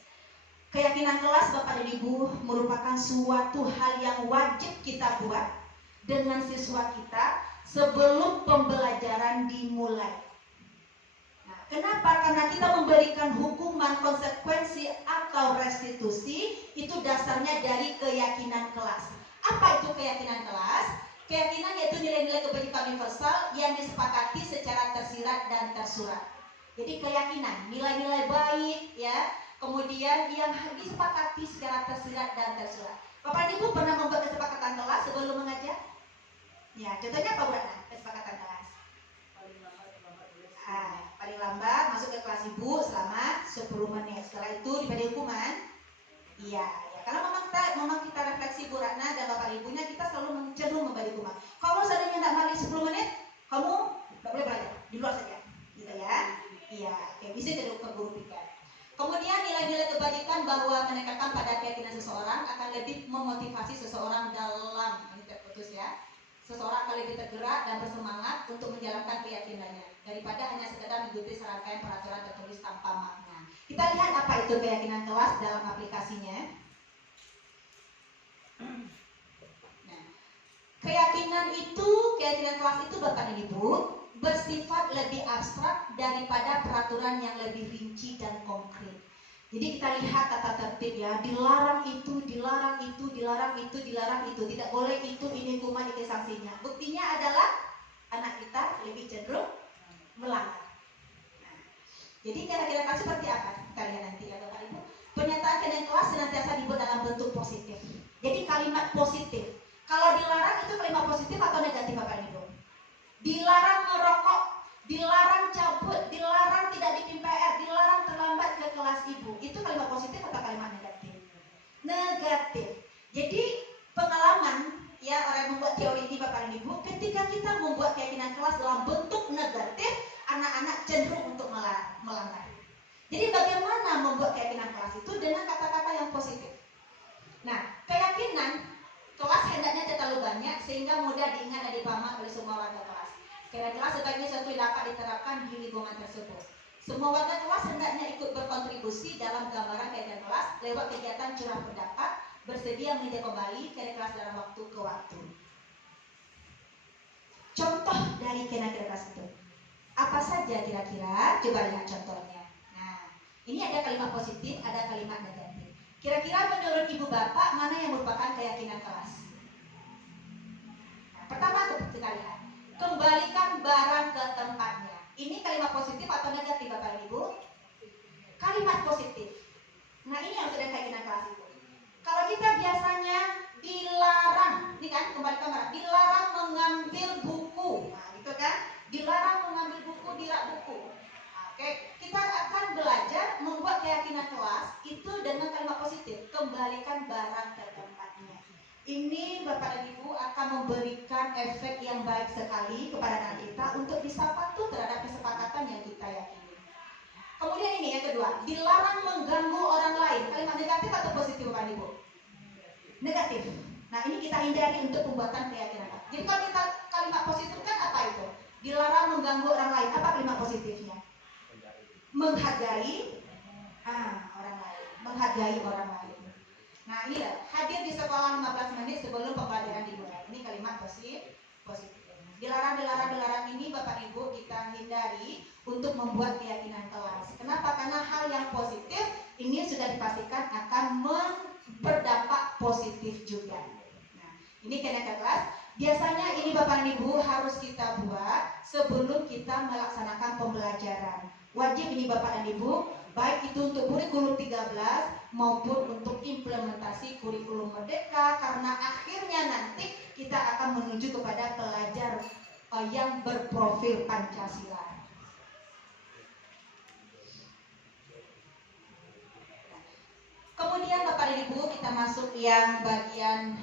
Keyakinan kelas Bapak dan Ibu merupakan suatu hal yang wajib kita buat dengan siswa kita sebelum pembelajaran dimulai. Nah, kenapa? Karena kita memberikan hukuman, konsekuensi atau restitusi itu dasarnya dari keyakinan kelas. Apa itu keyakinan kelas? Keyakinan yaitu nilai-nilai kebajikan universal yang disepakati secara tersirat dan tersurat. Jadi keyakinan, nilai-nilai baik, ya, kemudian yang disepakati secara tersirat dan tersurat. Bapak Ibu pernah membuat kesepakatan kelas sebelum mengajar? Ya, contohnya apa Bu Ratna? Kesepakatan kelas. Paling lambat masuk ke kelas Ibu selama 10 menit. Setelah itu diberi hukuman. Iya, ya. Kalau memang kita refleksi Bu Ratna dan Bapak Ibunya, kita selalu cenderung memberi hukuman. Kalau seandainya tidak balik 10 menit, kamu tidak boleh belajar, di luar saja, gitu ya. Iya, oke, bisa jadi guru piket. Kemudian nilai-nilai kebajikan bahwa menekatkan pada keyakinan seseorang akan lebih memotivasi seseorang dalam, ini terputus ya, seseorang akan lebih tergerak dan bersemangat untuk menjalankan keyakinannya daripada hanya sekedar mengikuti serangkaian peraturan tertulis tanpa makna. Kita lihat apa itu keyakinan kelas dalam aplikasinya. Nah, keyakinan kelas itu Bapak dan Ibu bersifat lebih abstrak daripada peraturan yang lebih rinci dan konkret. Jadi kita lihat tata tertib ya, dilarang itu, dilarang itu, dilarang itu, dilarang itu, tidak boleh itu, ini hukuman, ini sanksinya. Buktinya adalah anak kita lebih cenderung melanggar. Nah, jadi kira-kira kelas seperti apa? Kita lihat nanti ya Bapak Ibu. Pernyataan keyakinan kelas senantiasa dibuat dalam bentuk positif. Jadi kalimat positif. Kalau dilarang itu kalimat positif atau negatif Bapak Ibu? Dilarang merokok, dilarang cabut, dilarang tidak bikin PR, dilarang terlambat ke kelas Ibu. Itu kalimat positif atau kalimat negatif? Negatif. Jadi pengalaman ya orang yang membuat teori ini Bapak dan Ibu, ketika kita membuat keyakinan kelas dalam bentuk negatif, anak-anak cenderung untuk melanggar. Jadi bagaimana membuat keyakinan kelas itu dengan kata-kata yang positif? Nah, keyakinan kelas hendaknya tidak terlalu banyak sehingga mudah diingat dan dipahami oleh semua warga kelas. Keyakinan kelas sebaiknya suatu yang dapat diterapkan di lingkungan tersebut. Semua warga kelas hendaknya ikut berkontribusi dalam gambaran keyakinan kelas lewat kegiatan curah pendapat, bersedia meninjau kembali keyakinan kelas dalam waktu ke waktu. Contoh dari keyakinan kelas itu apa saja kira-kira? Coba lihat contohnya. Nah, ini ada kalimat positif, ada kalimat negatif. Kira-kira menurut Ibu Bapak mana yang merupakan keyakinan kelas? Nah, pertama kita lihat, kembalikan barang ke tempatnya. Ini kalimat positif atau negatif Bapak Ibu? Kalimat positif. Nah, ini yang sudah keyakinan kelas itu. Kalau kita biasanya dilarang, ini kan kembalikan barang, dilarang mengambil buku, nah gitu kan? Dilarang mengambil buku di rak buku. Oke, kita akan belajar membuat keyakinan kelas itu dengan kalimat positif, kembalikan barang ke tempatnya. Ini Bapak dan Ibu akan memberikan efek yang baik sekali kepada anak kita untuk bisa patuh terhadap kesepakatan yang kita yakini. Kemudian ini yang kedua, dilarang mengganggu orang lain. Kalimat negatif atau positif Bapak dan Ibu? Negatif. Nah, ini kita hindari untuk pembuatan keyakinan. Jadi kalau kita kalimat positif kan apa itu? Dilarang mengganggu orang lain. Apa kalimat positifnya? Menghargai orang lain. Menghargai orang lain. Nah, ini ya, hadir di sekolah 15 menit sebelum pembelajaran dimulai. Ini kalimat positif. Dilarang ini Bapak Ibu kita hindari untuk membuat keyakinan kelas. Kenapa? Karena hal yang positif ini sudah dipastikan akan berdampak positif juga. Nah, ini keyakinan kelas. Biasanya ini Bapak dan Ibu harus kita buat sebelum kita melaksanakan pembelajaran. Wajib ini Bapak dan Ibu, baik itu untuk kurikulum 13 maupun untuk implementasi kurikulum Merdeka, karena akhirnya nanti kita akan menuju kepada pelajar yang berprofil Pancasila. Kemudian Bapak dan Ibu kita masuk yang bagian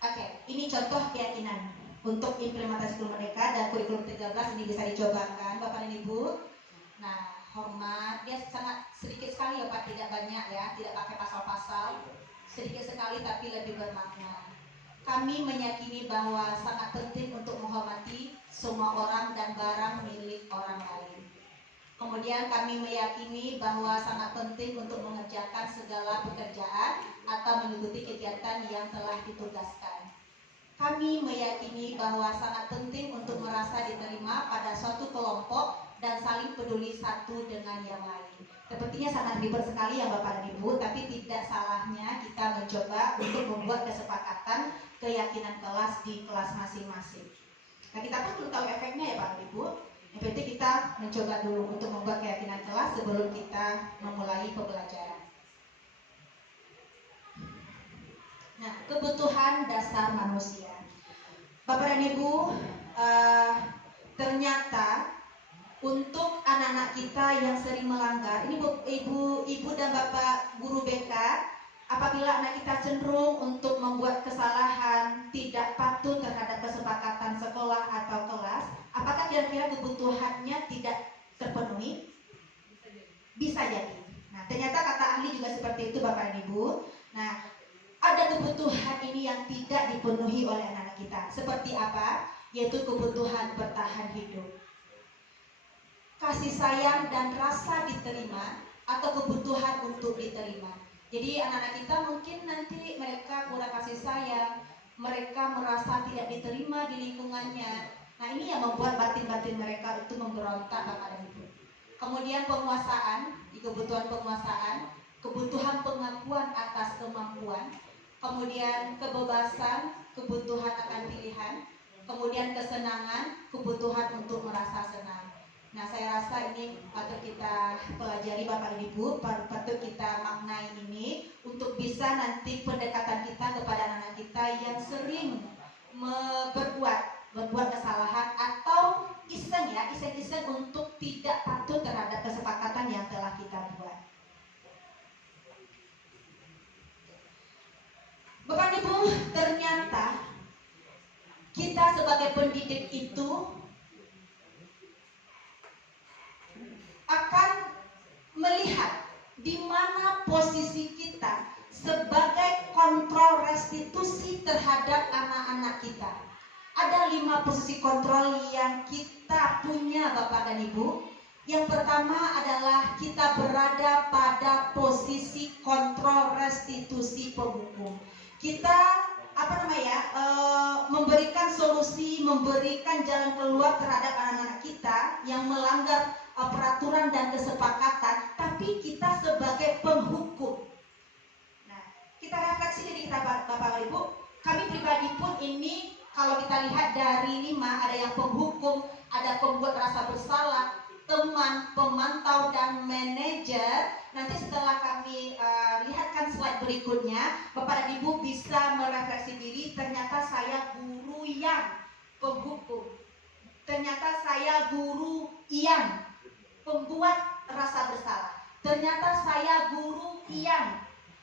Oke, ini contoh keyakinan untuk implementasi kurikulum Merdeka dan kurikulum 13 ini bisa dicobakan Bapak dan Ibu. Nah, hormat, dia sangat sedikit sekali ya Pak, tidak banyak ya, tidak pakai pasal-pasal, sedikit sekali tapi lebih bermakna. Kami meyakini bahwa sangat penting untuk menghormati semua orang dan barang milik orang lain. Kemudian kami meyakini bahwa sangat penting untuk mengerjakan segala pekerjaan atau mengikuti kegiatan yang telah ditugaskan. Kami meyakini bahwa sangat penting untuk merasa diterima pada suatu kelompok dan saling peduli satu dengan yang lain. Sepertinya sangat ribet sekali ya Bapak dan Ibu, tapi tidak salahnya kita mencoba untuk membuat kesepakatan keyakinan kelas di kelas masing-masing. Nah, kita pun perlu tahu efeknya ya Bapak dan Ibu. Yang penting kita mencoba dulu untuk membuat keyakinan kelas sebelum kita memulai pembelajaran. Nah, kebutuhan dasar manusia. Bapak dan Ibu, ternyata untuk anak-anak kita yang sering melanggar, ini ibu dan bapak guru BK, apabila anak kita cenderung untuk membuat kesalahan, tidak patuh terhadap kesepakatan sekolah atau kelas, apakah kira-kira kebutuhannya tidak terpenuhi? Bisa jadi. Nah, ternyata kata ahli juga seperti itu Bapak dan Ibu. Nah, ada kebutuhan ini yang tidak dipenuhi oleh anak-anak kita. Seperti apa? Yaitu kebutuhan bertahan hidup. Kasih sayang dan rasa diterima atau kebutuhan untuk diterima. Jadi anak-anak kita mungkin nanti mereka kurang kasih sayang, mereka merasa tidak diterima di lingkungannya. Nah, ini yang membuat batin-batin mereka itu memberontak Bapak dan Ibu. Kemudian penguasaan, di kebutuhan penguasaan, kebutuhan pengakuan atas kemampuan, kemudian kebebasan, kebutuhan akan pilihan, kemudian kesenangan, kebutuhan untuk merasa senang. Nah, saya rasa ini patut kita pelajari Bapak Ibu, patut kita maknai ini untuk bisa nanti pendekatan kita kepada anak-anak kita yang sering berbuat kesalahan atau iseng untuk tidak patuh terhadap kesepakatan yang telah kita buat. Bapak Ibu, ternyata kita sebagai pendidik itu akan melihat di mana posisi kita sebagai kontrol restitusi terhadap anak-anak kita. Ada 5 posisi kontrol yang kita punya Bapak dan Ibu. Yang pertama adalah kita berada pada posisi kontrol restitusi penghukum. Kita memberikan solusi, memberikan jalan keluar terhadap anak-anak kita yang melanggar peraturan dan kesepakatan, tapi kita sebagai penghukum. Nah, kita refleksi diri kita Bapak Ibu. Kami pribadi pun ini kalau kita lihat dari 5, ada yang penghukum, ada pembuat rasa bersalah, teman, pemantau, dan manajer. Nanti setelah kami lihatkan slide berikutnya, Bapak dan Ibu bisa merefleksi diri, ternyata saya guru yang penghukum. Ternyata saya guru yang pembuat rasa bersalah. Ternyata saya guru yang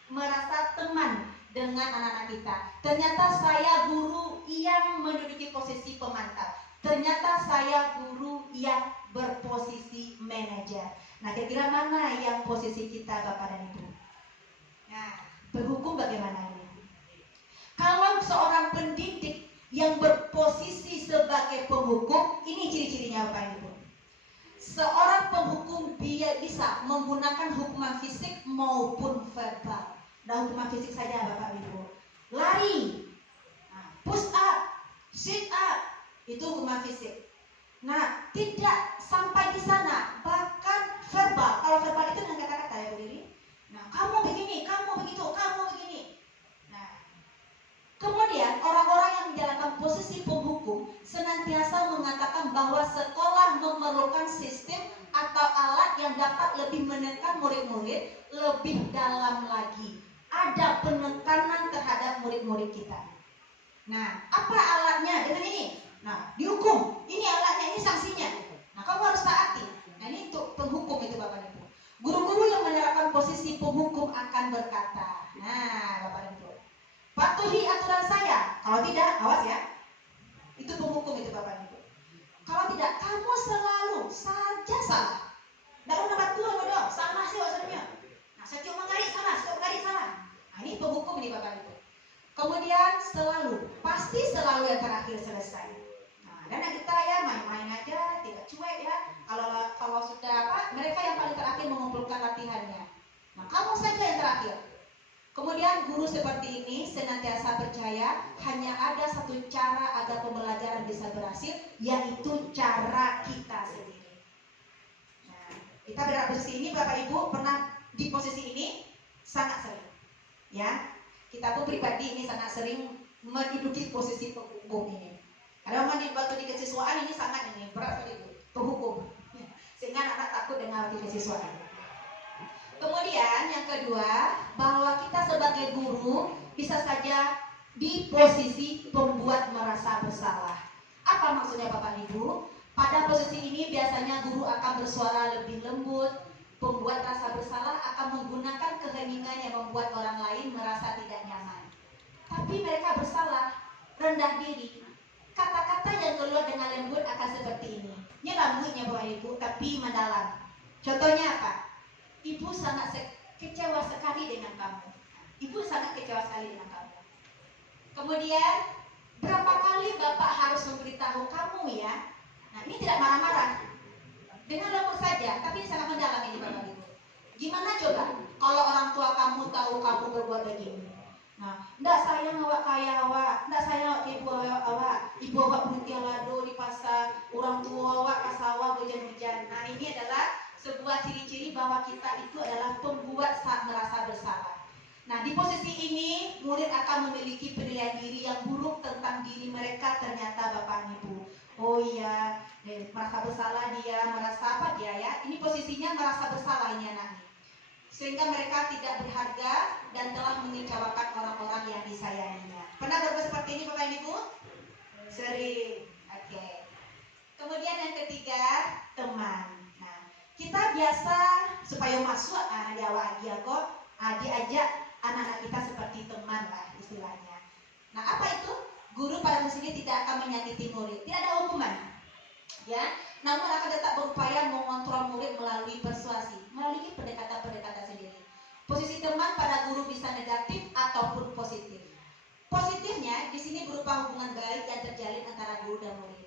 merasa teman dengan anak-anak kita. Ternyata saya guru yang menduduki posisi pemantau. Ternyata saya guru yang berposisi manajer. Nah, kira-kira mana yang posisi kita Bapak dan Ibu? Nah, berhukum bagaimana ini? Kalau seorang pendidik yang berposisi sebagai penghukum, ini ciri-cirinya Bapak dan Ibu. Seorang penghukum dia bisa menggunakan hukuman fisik maupun verbal. Nah, hukuman fisik saja Bapak Ibu. Lari, push up, sit up, itu hukuman fisik. Nah, tidak sampai di sana, bahkan verbal. Kalau verbal itu dengan kata-kata ya berdiri. Nah, kamu begini, kamu begitu, kamu begini. Nah, kemudian orang-orang yang menjalankan posisi penghukum senantiasa mengatakan bahwa sekolah memerlukan sistem atau alat yang dapat lebih menekan murid-murid lebih dalam lagi. Ada penekanan terhadap murid-murid kita. Nah, apa alatnya? Dengan ini. Nah, dihukum. Ini alatnya, ini sanksinya. Nah, kamu harus taati. Nah, ini untuk penghukum itu Bapak Ibu. Guru-guru yang menerapkan posisi penghukum akan berkata, nah Bapak Ibu, patuhi aturan saya. Kalau tidak, awas ya. Itu penghukum itu Bapak Ibu. Kalau tidak, kamu selalu saja salah. Dalam dapat dua bodoh, sama sih maksudnya. Nah, setiap mengari salah, setiap mengari salah. Nah, ini penghukum ini Bapak Ibu. Kemudian selalu, pasti selalu yang terakhir selesai. Nah, dan kita ya main-main aja, tidak cuek ya. Kalau sudah mereka yang paling terakhir mengumpulkan latihannya. Nah, kamu saja yang terakhir. Kemudian guru seperti ini senantiasa percaya hanya ada satu cara agar pembelajaran bisa berhasil, yaitu cara kita sendiri. Nah, kita berada di sini Bapak Ibu pernah di posisi ini sangat sering, ya. Kita pun pribadi ini sangat sering menduduki posisi penghukum ini. Ada orang di waktu di kesiswaan ini sangat ini berat sekali penghukum melatih kesiswaan. Kemudian yang kedua, bahwa kita sebagai guru bisa saja di posisi pembuat merasa bersalah. Apa maksudnya Bapak Ibu? Pada posisi ini biasanya guru akan bersuara lebih lembut. Pembuat rasa bersalah akan menggunakan keheningan yang membuat orang lain merasa tidak nyaman. Tapi mereka bersalah, rendah diri. Kata-kata yang keluar dengan lembut akan seperti ini. Ini lembutnya Bapak Ibu, tapi mendalam. Contohnya apa? Ibu sangat kecewa sekali dengan kamu. Ibu sangat kecewa sekali dengan kamu. Kemudian, berapa kali Bapak harus memberitahu kamu ya? Nah, ini tidak marah-marah. Dengan lembut saja, tapi ini sangat mendalam ini Bapak Ibu. Gimana coba kalau orang tua kamu tahu kamu berbuat begini? Nah, ndak sayang awak kaya awak, ndak sayang ibu awak berhenti lado di pasar, orang tua awak ke sawah hujan-hujan. Nah, ini adalah sebuah ciri-ciri bahwa kita itu adalah pembuat saat merasa bersalah. Nah, di posisi ini murid akan memiliki penilaian diri yang buruk tentang diri mereka ternyata Bapak Ibu. Oh iya, merasa bersalah dia, merasa apa dia ya? Ini posisinya merasa bersalah ini anak ini. Sehingga mereka tidak berharga dan telah mengecewakan orang-orang yang disayanginya. Pernah berbuat seperti ini Bapak Ibu? Sering. Oke. Kemudian yang ketiga, teman. Nah, kita biasa supaya masuk di awal dia kok diajak anak-anak kita seperti teman lah istilahnya. Nah, apa itu? Guru pada sini tidak akan menyakiti murid, tidak ada hukuman, ya. Namun akan tetap berupaya mengontrol murid melalui persuasi, melalui pendekatan-pendekatan sendiri. Posisi teman pada guru bisa negatif ataupun positif. Positifnya di sini berupa hubungan baik yang terjalin antara guru dan murid.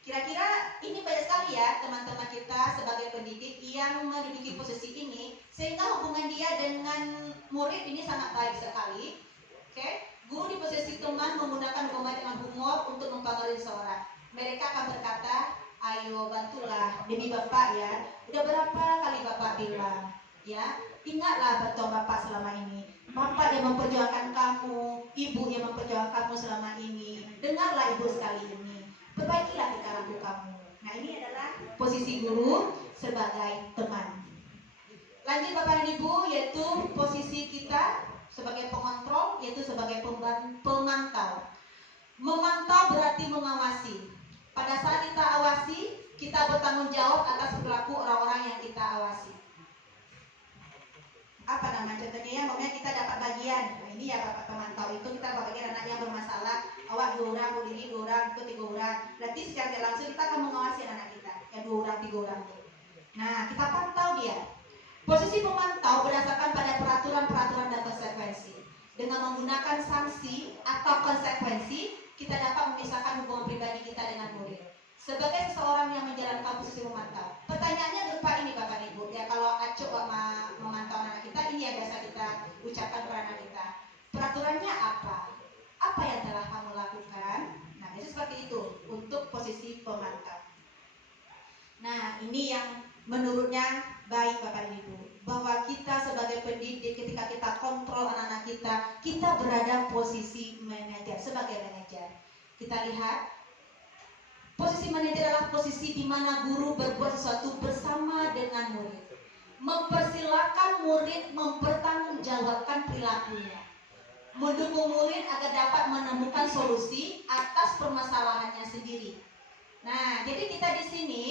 Kira-kira ini banyak sekali ya teman-teman kita sebagai pendidik yang menduduki posisi ini, sehingga hubungan dia dengan murid ini sangat baik sekali. Oke? Guru di posisi teman menggunakan hubungan dengan humor untuk mempengaruhi seseorang. Mereka akan berkata, ayo bantulah demi Bapak ya. Udah berapa kali Bapak bilang, ya ingatlah betul Bapak selama ini. Bapak yang memperjuangkan kamu, Ibu yang memperjuangkan kamu selama ini. Dengarlah Ibu sekali ini. Perbaikilah tingkah laku kamu. Nah, ini adalah posisi guru sebagai teman. Lanjut Bapak Ibu, yaitu posisi kita sebagai pengontrol, yaitu sebagai pemantau. Memantau berarti mengawasi. Pada saat kita awasi, kita bertanggung jawab atas perilaku orang-orang yang kita awasi. Apa nama contohnya ya? Maksudnya kita dapat bagian. Nah, ini ya Bapak pemantau itu kita dapat bagian anak yang bermasalah. Awak 2 orang, Bu Lili 2 orang, itu 3 orang. Berarti secara tidak langsung kita akan mengawasi anak kita. Yang 2 orang, 3 orang itu. Nah, kita pantau dia. Posisi pemantau berdasarkan pada peraturan-peraturan dan konsekuensi. Dengan menggunakan sanksi atau konsekuensi, kita dapat memisahkan hubungan pribadi kita dengan murid. Sebagai seseorang yang menjalankan posisi memantau, pertanyaannya berupa ini Bapak Ibu. Ya, kalau Acuk memantau anak kita, ini yang biasa kita ucapkan kepada anak kita. Peraturannya apa? Apa yang telah kamu lakukan? Nah, itu seperti itu untuk posisi pemantau. Nah, ini yang menurutnya baik Bapak Ibu, bahwa kita sebagai pendidik ketika kita kontrol anak-anak kita, kita berada posisi manajer, sebagai manajer. Kita lihat posisi manajer adalah posisi di mana guru berbuat sesuatu bersama dengan murid, mempersilahkan murid mempertanggungjawabkan perilakunya, mendukung murid agar dapat menemukan solusi atas permasalahannya sendiri. Nah, jadi kita di sini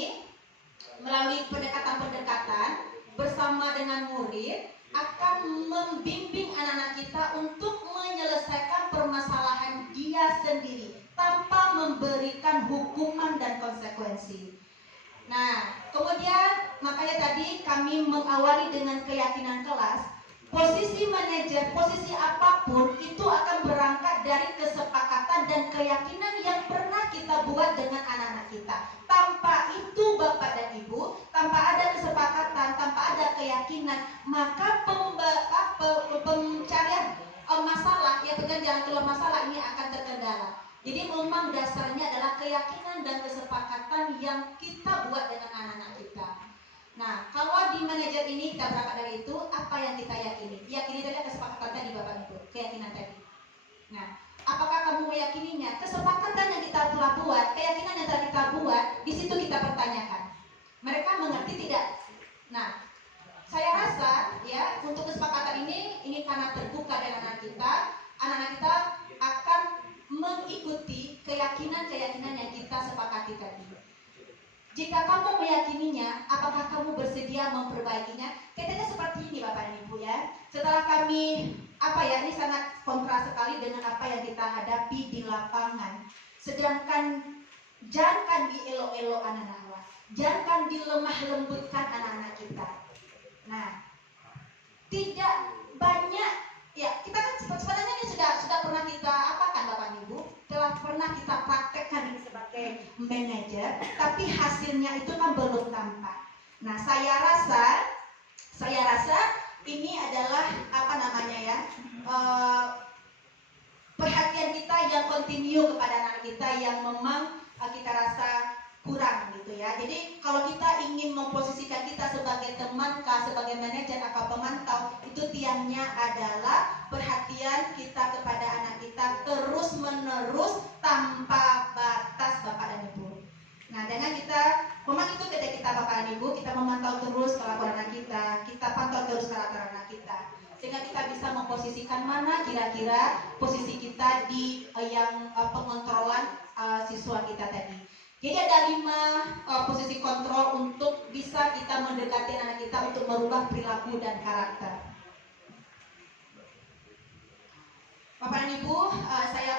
melalui pendekatan-pendekatan bersama dengan murid akan membimbing anak-anak kita untuk menyelesaikan permasalahan dia sendiri tanpa memberikan hukuman dan konsekuensi. Nah, kemudian makanya tadi kami mengawali dengan keyakinan kelas. Posisi manajer, posisi apapun itu akan berangkat dari kesepakatan dan keyakinan yang pernah kita buat dengan anak-anak kita. Tanpa itu Bapak dan Ibu, tanpa ada kesepakatan, tanpa ada keyakinan, maka pencarian masalah, ya jalan keluar masalah ini akan terkendala. Jadi memang dasarnya adalah keyakinan dan kesepakatan yang kita buat dengan anak-anak kita. Nah, kalau di manajer ini kita berangkat dari itu, apa yang kita yakini? Yakini tadi kesepakatan tadi Bapak Ibu, keyakinan tadi. Nah, apakah kamu meyakininya? Kesepakatan yang kita telah buat, keyakinan yang telah kita buat, di situ kita pertanyakan. Mereka mengerti tidak? Nah, keyakinan-keyakinan yang kita sepakati tadi. Jika kamu meyakininya, apakah kamu bersedia memperbaikinya? Katanya seperti ini Bapak dan Ibu ya. Setelah kami, ini sangat kontra sekali dengan apa yang kita hadapi di lapangan. Sedangkan jangan dielok-elok anak-anak Allah. Jangan dilemah lembutkan anak-anak kita. Nah, tidak banyak, ya kita kan sebenarnya ini sudah pernah kita apakan Bapak dan Ibu? Telah pernah kita praktekkan ini sebagai manajer, tapi hasilnya itu kan belum tampak. Nah, saya rasa ini adalah perhatian kita yang kontinu kepada anak kita yang memang kita rasa kurang gitu ya. Jadi kalau kita ingin memposisikan kita sebagai teman, sebagai manajer atau pemantau, itu tiangnya adalah perhatian kita kepada anak kita terus menerus tanpa batas Bapak dan Ibu. Nah, dengan kita memang itu ketika kita Bapak dan Ibu, kita memantau terus kelakuan anak kita pantau terus karakter anak kita, sehingga kita bisa memposisikan mana kira-kira posisi kita di yang pengontrolan siswa kita tadi. Jadi ada 5 posisi kontrol untuk bisa kita mendekati anak kita untuk merubah perilaku dan karakter. Bapak dan Ibu, saya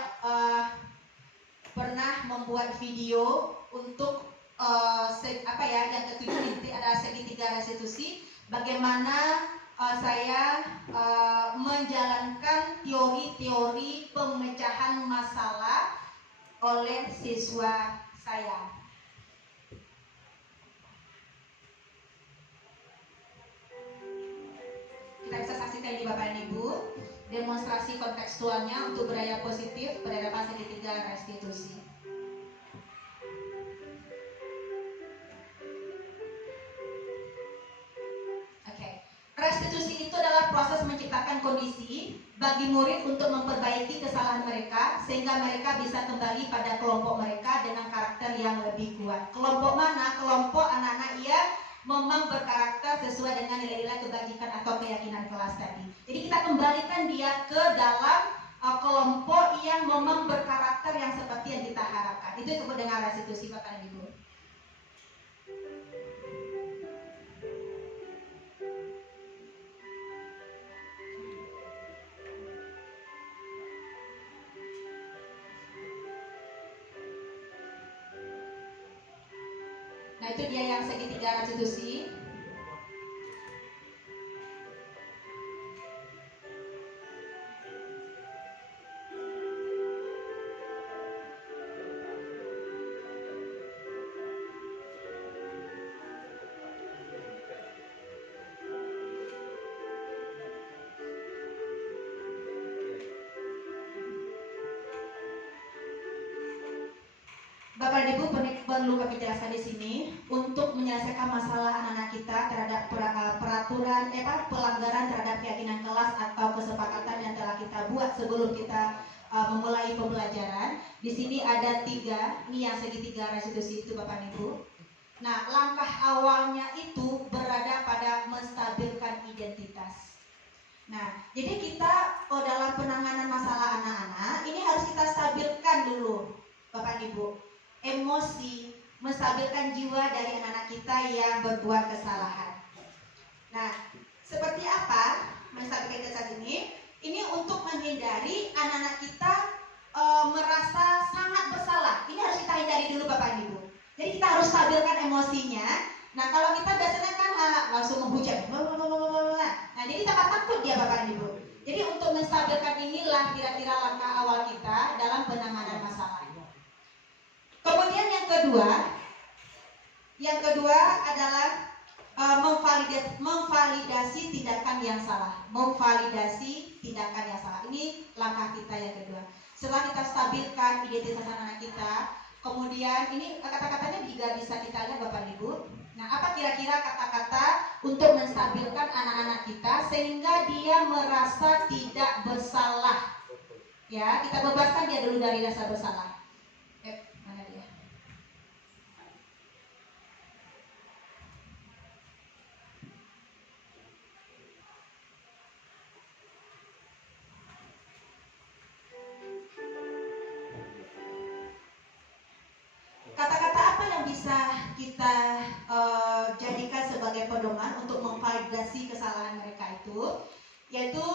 pernah membuat video untuk yang ketujuh nanti ada segitiga restitusi. Bagaimana saya menjalankan teori-teori pemecahan masalah oleh siswa saya. Kita bisa saksikan di Bapak dan Ibu demonstrasi kontekstualnya untuk budaya positif penerapan segitiga restitusi. Restitusi itu adalah proses menciptakan kondisi bagi murid untuk memperbaiki kesalahan mereka sehingga mereka bisa kembali pada kelompok mereka dengan karakter yang lebih kuat. Kelompok mana? Kelompok anak-anak yang memang berkarakter sesuai dengan nilai-nilai kebajikan atau keyakinan kelas tadi. Jadi kita kembalikan dia ke dalam kelompok yang memang berkarakter yang seperti yang kita harapkan. Itu disebut dengan restitusi Bapak dan Ibu. Nah, itu dia yang segitiga restitusi. Bapak dan Ibu perlu kami jelaskan di sini untuk menyelesaikan masalah anak-anak kita terhadap pelanggaran terhadap keyakinan kelas atau kesepakatan yang telah kita buat sebelum kita memulai pembelajaran. Di sini ada 3, ini yang segitiga restitusi itu Bapak dan Ibu. Nah, langkah awalnya itu berada pada menstabilkan identitas. Nah, jadi kita dalam penanganan masalah anak-anak ini harus kita stabilkan dulu Bapak dan Ibu. Emosi, menstabilkan jiwa dari anak-anak kita yang berbuat kesalahan. Nah, seperti apa menstabilkan identitas ini? Ini untuk menghindari anak-anak kita merasa sangat bersalah. Ini harus kita hindari dulu Bapak dan Ibu. Jadi kita harus stabilkan emosinya. Nah, kalau kita biasanya kan langsung menghujat. Nah, jadi kita takut dia Bapak dan Ibu. Jadi untuk menstabilkan inilah kira-kira langkah awal kita dalam penanganan masalah. Kemudian yang kedua adalah memvalidasi tindakan yang salah. Memvalidasi tindakan yang salah. Ini langkah kita yang kedua. Setelah kita stabilkan identitas anak kita, kemudian ini kata-katanya juga bisa kita lihat Bapak Ibu. Nah, apa kira-kira kata-kata untuk menstabilkan anak-anak kita sehingga dia merasa tidak bersalah? Ya, kita bebaskan dia dulu dari rasa bersalah. Mana dia? kita jadikan sebagai pedoman untuk memvalidasi kesalahan mereka itu, yaitu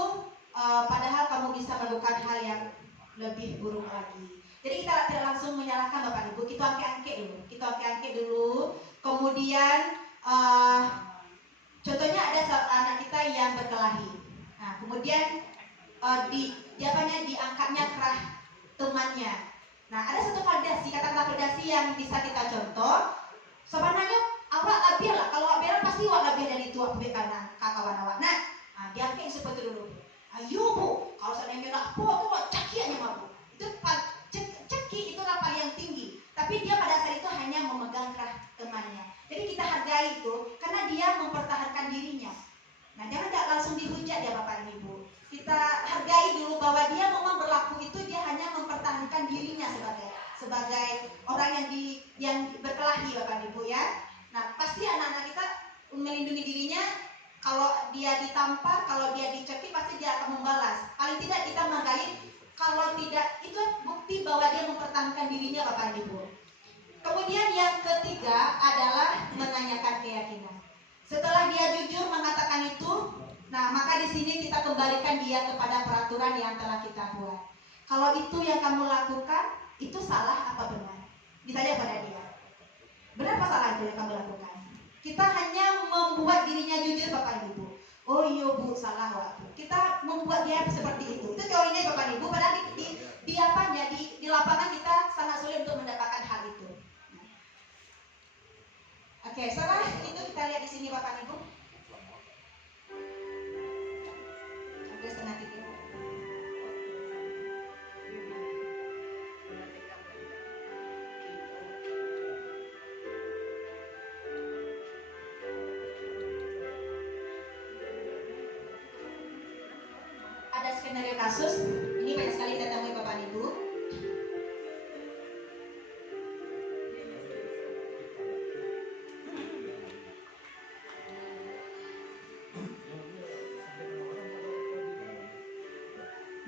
padahal kamu bisa melakukan hal yang lebih buruk lagi. Jadi kita tidak langsung menyalahkan Bapak Ibu, kita angke dulu, kemudian contohnya ada anak kita yang berkelahi. Nah, kemudian diangkatnya kerah temannya. Nah, ada satu validasi, kata validasi yang bisa kita contoh. Sebenarnya awak labir lah, kalau awak beran pasti awak labir dari tua kanan kawan awak. Nah, diangkat seperti dulu. Ayo bu, kalau seandainya nak po tu awak caki aja mah bu. Itu ceki itu lapar yang tinggi. Tapi dia pada saat itu hanya memegang kerah temannya. Jadi kita hargai itu karena dia mempertahankan dirinya. Nah, jangan langsung dihujat ya Bapak dan Ibu. Kita hargai dulu bahwa dia memang berlaku itu, dia hanya mempertahankan dirinya sebagai orang yang berkelahi Bapak dan Ibu ya. Nah, pasti anak-anak kita melindungi dirinya. Kalau dia ditampar, kalau dia dicekik, pasti dia akan membalas. Paling tidak kita menghargai. Kalau tidak, itu bukti bahwa dia mempertahankan dirinya Bapak dan Ibu. Kemudian yang ketiga adalah menanyakan keyakinan. Setelah dia jujur mengatakan itu, nah maka di sini kita kembalikan dia kepada peraturan yang telah kita buat. Kalau itu yang kamu lakukan, itu salah apa benar? Ditanya pada dia. Benar apa salah itu yang kamu lakukan? Kita hanya membuat dirinya jujur Bapak Ibu. Oh iya bu, salah waktu. Kita membuat dia seperti itu. Itu teorinya Bapak Ibu. Padahal di lapangan kita sangat sulit untuk mendapatkan hal itu. Oke, setelah itu kita lihat di sini Bapak Ibu. Hampir setengah 3. Ada skenario kasus, ini banyak sekali kita temui Bapak Ibu.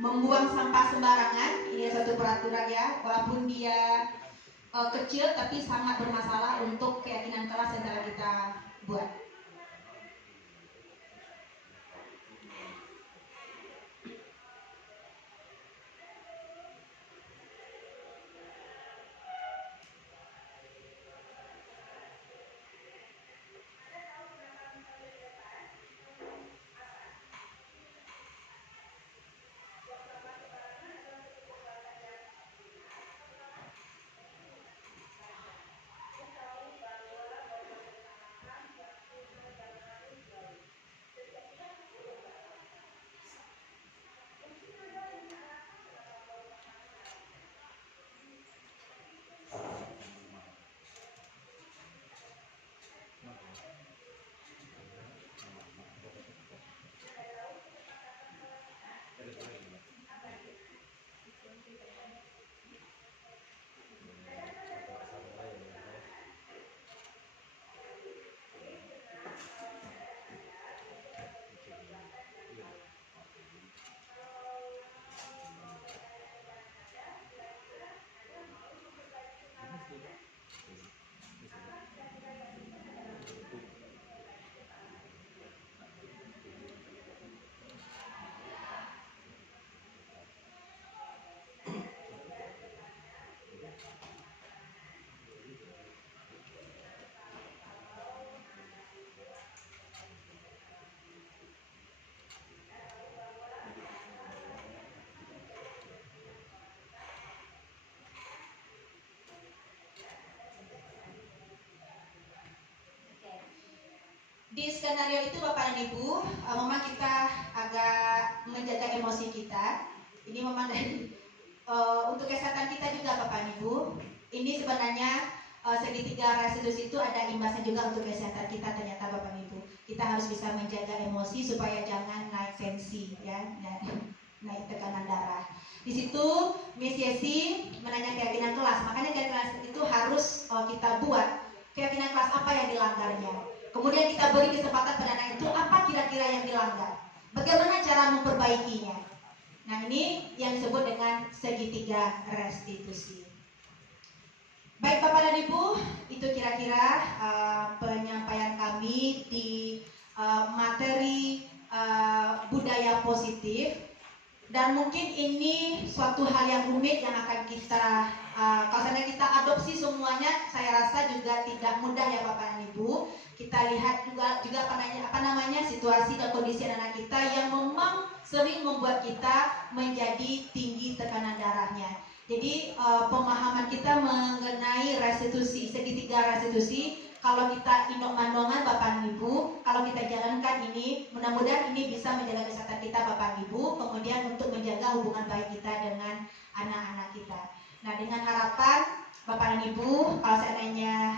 Membuang sampah sembarangan, ini satu peraturan ya, walaupun dia kecil tapi sangat bermasalah untuk keyakinan kelas yang telah kita buat. Di skenario itu Bapak dan Ibu, memang kita agak menjaga emosi kita. Ini memang dari untuk kesehatan kita juga Bapak dan Ibu. Ini sebenarnya segitiga restitusi itu ada imbasnya juga untuk kesehatan kita ternyata Bapak dan Ibu. Kita harus bisa menjaga emosi supaya jangan naik tensi ya, naik tekanan darah. Di situ Miss Yesi menanya keyakinan kelas, makanya keyakinan kelas itu harus kita buat keyakinan kelas apa yang dilanggarnya. Kemudian kita beri kesempatan pada anak itu apa kira-kira yang dilanggar. Bagaimana cara memperbaikinya. Nah ini yang disebut dengan segitiga restitusi. Baik Bapak dan Ibu, itu Itu kira-kira penyampaian kami di materi budaya positif. Dan mungkin ini suatu hal yang rumit yang akan kita kalau kita adopsi semuanya, saya rasa juga tidak mudah ya Bapak dan Ibu. Kita lihat juga apa namanya situasi dan kondisi anak kita yang memang sering membuat kita menjadi tinggi tekanan darahnya. Jadi pemahaman kita mengenai restitusi, segitiga restitusi, kalau kita indok-mandongan Bapak dan Ibu, kalau kita jalankan ini, mudah-mudahan ini bisa menjaga kesehatan kita Bapak dan Ibu, kemudian untuk menjaga hubungan baik kita dengan anak-anak kita. Nah, dengan harapan Bapak dan Ibu, kalau seandainya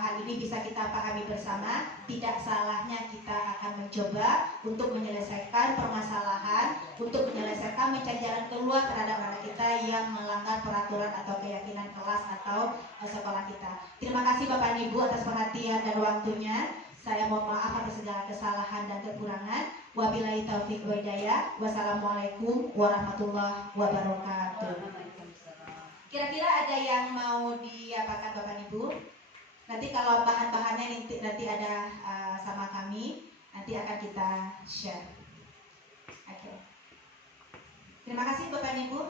hal ini bisa kita pahami bersama, tidak salahnya kita akan mencoba untuk menyelesaikan permasalahan, untuk menyelesaikan mencari jalan keluar terhadap anak kita yang melanggar peraturan atau keyakinan kelas atau sekolah kita. Terima kasih Bapak dan Ibu atas perhatian dan waktunya. Saya mohon maaf atas segala kesalahan dan kekurangan. Wabillahi taufiq wa hidayah. Wassalamualaikum warahmatullahi wabarakatuh. Kira-kira ada yang mau diapakan Bapak Ibu? Nanti kalau bahan-bahannya nanti ada sama kami, nanti akan kita share. Oke. Terima kasih Bapak Ibu.